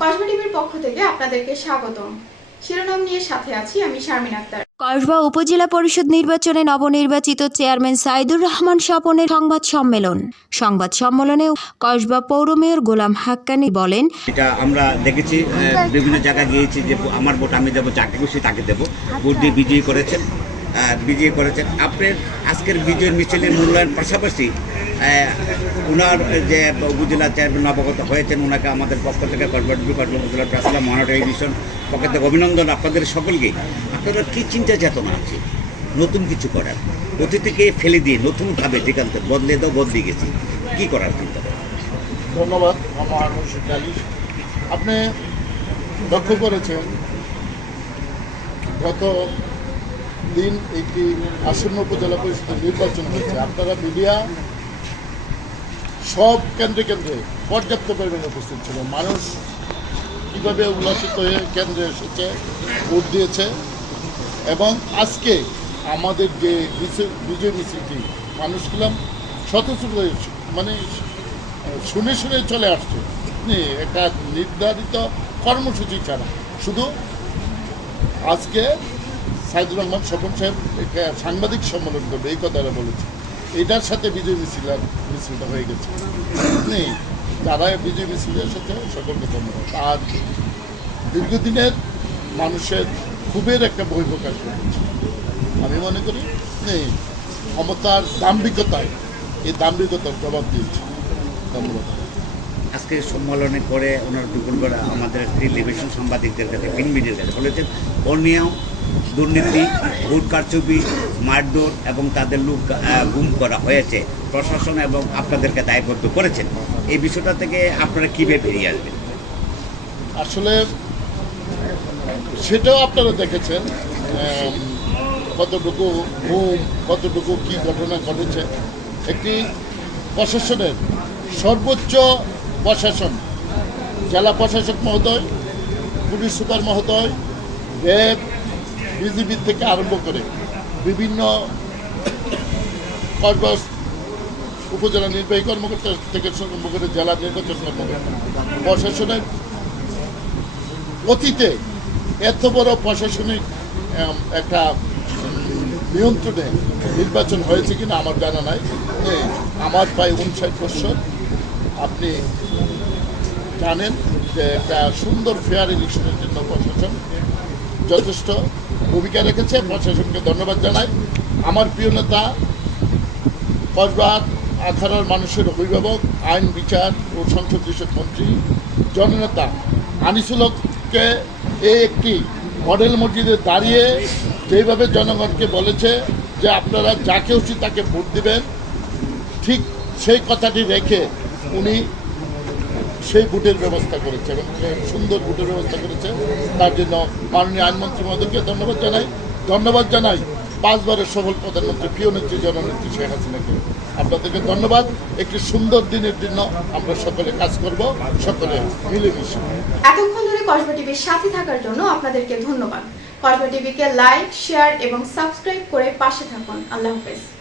কসবা টিভির পক্ষ থেকে আপনাদেরকে স্বাগতম। শিরোনাম নিয়ে সাথে আছি আমি শারমিন আক্তার। কসবা উপজেলা পরিষদ নির্বাচনে নবনির্বাচিত চেয়ারম্যান সাইদুর রহমান স্বপনের সংবাদ সম্মেলন। সংবাদ সম্মেলনে কসবা পৌর মেয়র গোলাম হাক্কানি বলেন এটা আমরা দেখেছি বিভিন্ন জায়গায় গিয়েছি যে আমার ভোট আমি দেবো যাকে খুশি তাকে দেবো। ভোট দিয়ে বিজয়ী করেছেন বিজয়ী করেছেন। আপনার আজকের বিজয় মিছিলের মূল্যায়ন পাশাপাশি ওনার যে উপজেলা চেয়ারম্যান নবাগত হয়েছেন ওনাকে আমাদের পক্ষ থেকে কর্মী কর্ম উপজেলা প্রাসলা মহানটাইজেশন পক্ষ থেকে অভিনন্দন আপনাদের সকলকে। আপনারা কী চিন্তা চেতনা আছে? নতুন কিছু করার। অতীতকে ফেলে দিয়ে নতুনভাবে থেকে বদলে দাও, বদলে গেছি। কী করার চিন্তা? ধন্যবাদ, আমার আপনি লক্ষ্য করেছেন, গত দিন একটি আসন্ন উপজেলা পরিষদের নির্বাচন হয়েছে। আপনারা মিডিয়া সব কেন্দ্রে কেন্দ্রে পর্যাপ্ত পরিমাণে উপস্থিত ছিল। মানুষ কীভাবে উল্লাসিত হয়ে কেন্দ্রে এসেছে, ভোট দিয়েছে এবং আজকে আমাদের যে বিজয় মিছিলটি মানুষ ছিলাম স্বতঃস্ফূর্ত মানে শুনে শুনে চলে আসছে। একটা নির্ধারিত কর্মসূচি ছাড়া। শুধু আজকে সাইদুর রহমান স্বপন সাহেব একটা সাংবাদিক সম্মেলন করবে, এই কথাটা বলেছে। এটার সাথে বিজয় মিছিল মিছিলটা হয়ে গেছে। নে, তারা বিজয় মিছিলের সাথে সকলকে ধন্যবাদ। আর দীর্ঘদিনের মানুষের ক্ষোভের একটা বহিঃপ্রকাশ ঘটেছে। আমি মনে করি নেই ক্ষমতার দাম্ভিকতায় এই দাম্ভিকতার প্রভাব দিয়েছে ধন্যবাদ। আজকে সম্মেলনে করে ওনার দুপুর করে আমাদের টেলিভিশন সাংবাদিকদের কাছে মিডিয়ার কাছে বলেছেন অনিয়ম দুর্নীতি ভোট কারচুপি মারধর এবং তাদের লোক গুম করা হয়েছে। প্রশাসন এবং আপনাদেরকে দায়বদ্ধ করেছেন এই বিষয়টা থেকে আপনারা কীভাবে বেরিয়ে আসবেন? আসলে সেটাও আপনারা দেখেছেন কতটুকু ঘুম কতটুকু কি ঘটনা ঘটেছে। একটি প্রশাসনের সর্বোচ্চ প্রশাসন, জেলা প্রশাসক মহোদয়, পুলিশ সুপার মহোদয়, র্যাব বিজিবি থেকে আরম্ভ করে বিভিন্ন কর্মস উপজেলা নির্বাহী কর্মকর্তা থেকে করে জেলা নির্বাচন কর্মকর্তা। প্রশাসনের অতীতে এত বড় প্রশাসনিক একটা নিয়ন্ত্রণে নির্বাচন হয়েছে কিনা আমার জানা নাই। আমার প্রায় উনষাট বছর আপনি জানেন যে একটা সুন্দর ফেয়ার ইলেকশনের জন্য প্রশাসন যথেষ্ট ভূমিকা রেখেছে, প্রশাসনকে ধন্যবাদ জানাই। আমার প্রিয় নেতা কসবার আথারার মানুষের অভিভাবক, আইন, বিচার ও সংসদ বিষয়ক মন্ত্রী, জননেতা আনিসুলককে এই একটি মডেল মসজিদে দাঁড়িয়ে যেভাবে জনগণকে বলেছে যে আপনারা যাকে উচিত তাকে ভোট দিবেন, ঠিক সেই কথাটি রেখে উনি সেই বুটের ব্যবস্থা করেছে এবং সুন্দর বুটের ব্যবস্থা করেছে। তার জন্য মাননীয় আইনমন্ত্রী মহোদয়কে ধন্যবাদ জানাই। ধন্যবাদ জানাই পাঁচবারের সফল প্রধানমন্ত্রী, প্রিয় নেত্রী, জননেত্রী শেখ হাসিনাকে। আপনাদেরকে ধন্যবাদ। একটি সুন্দর দিনের জন্য আমরা সকলে কাজ করব, সকলে মিলেমিশে। এতক্ষণ ধরে কসবা টিভির সাথে থাকার জন্য আপনাদেরকে ধন্যবাদ। কসবা টিভিকে লাইক, শেয়ার এবং সাবস্ক্রাইব করে পাশে থাকুন। আল্লাহ হাফেজ।